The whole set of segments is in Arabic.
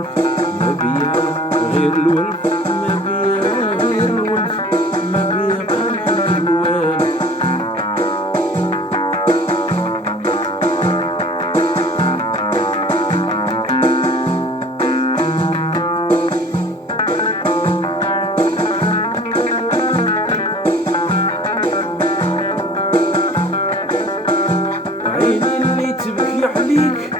الولف ما بيا غير الولف ما بيا غير الولف ما بيا غير الوالف. عيني اللي تبكي عليك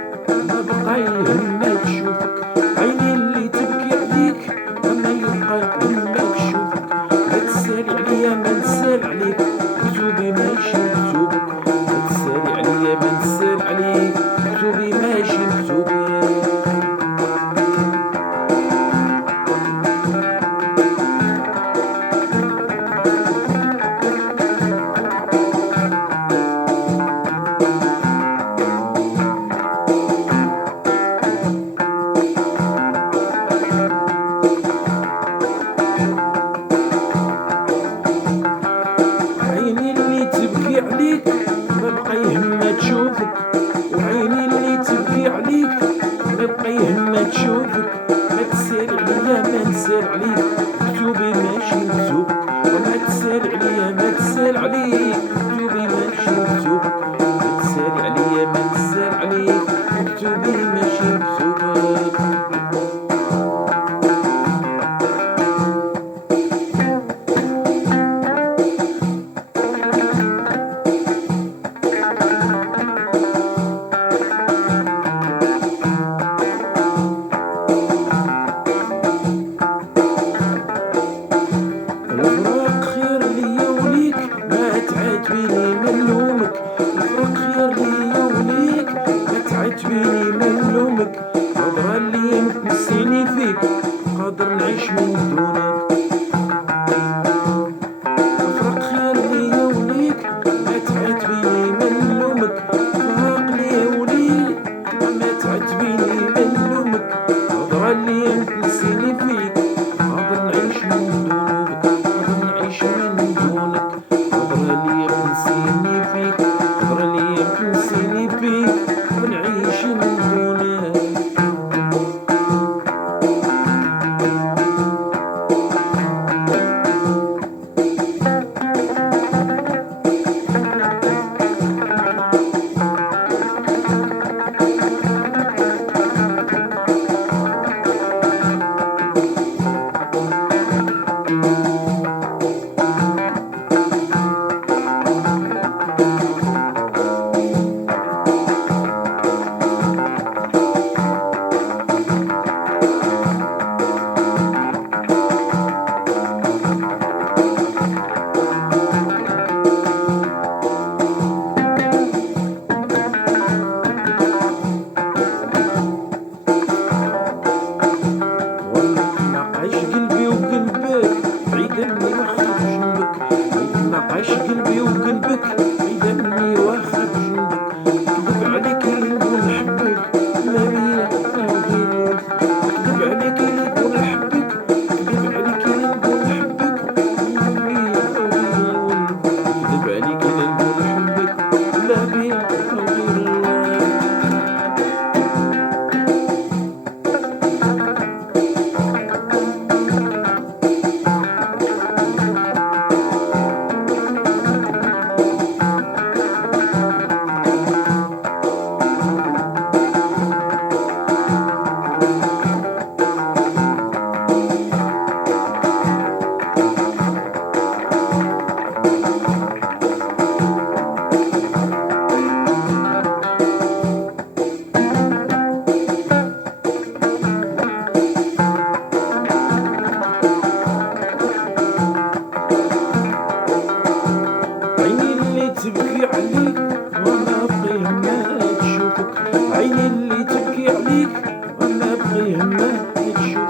ما بقى يهمها تشوفك، عيني اللي تبكي عليك ما يبقى يهمها تشوفك. لا تسالي عليا ما نسال عليك، مكتوبي ماشي مكتوبك. لا تسالي عليا ما نسال عليك، مكتوبي ماشي مكتوبك. عيني اللي تبكي عليك ما بقى يهمها تشوفك، وعيني اللي تبكي عليك ما بقى يهمها تشوفك. ما تسال عليا ما نسال عليك، مكتوبي ماشي مكتوبك. وما تسال عليا ما تسال عليك، مكتوبي ماشي مكتوبك. ما تسال عليا ما نسال عليك، مكتوبي ماشي مكتوبك. الفراق خير ليا وليك ما تعاتبيني ما نلومك، الفراق خير ليا وليك ما تعاتبيني ما نلومك. هضرة اللي متنسيني فيك قادر نعيش من دونك. الفراق خير ليا وليك ما تعاتبيني ما نلومك، الفراق ليا وليك ما تعاتبيني ما نلومك. هضرة اللي متنسيني فيك قادر نعيش من دونك، قادر نعيش من دونك. هضرة اللي تنسيني فيك، هضرة اللي تنسيني فيك ونعيش من دونك. ناقش قلبي وقلبك بعيد اني واخا بجنبك، ناقش قلبي وقلبك بعيد اني واخا بجنبك. كذب عليك اللي نقول نحبك ما بيا غير الولف، كذب عليك اللي نقول نحبك، كذب عليك اللي نقول نحبك ما بيا غير الولف، كذب عليك اللي نقول نحبك ما بيا غير الولف. تبكي عليك وانا بغي ما تشوفك، عيني اللي تبكي عليك وانا بغي ما تشوفك.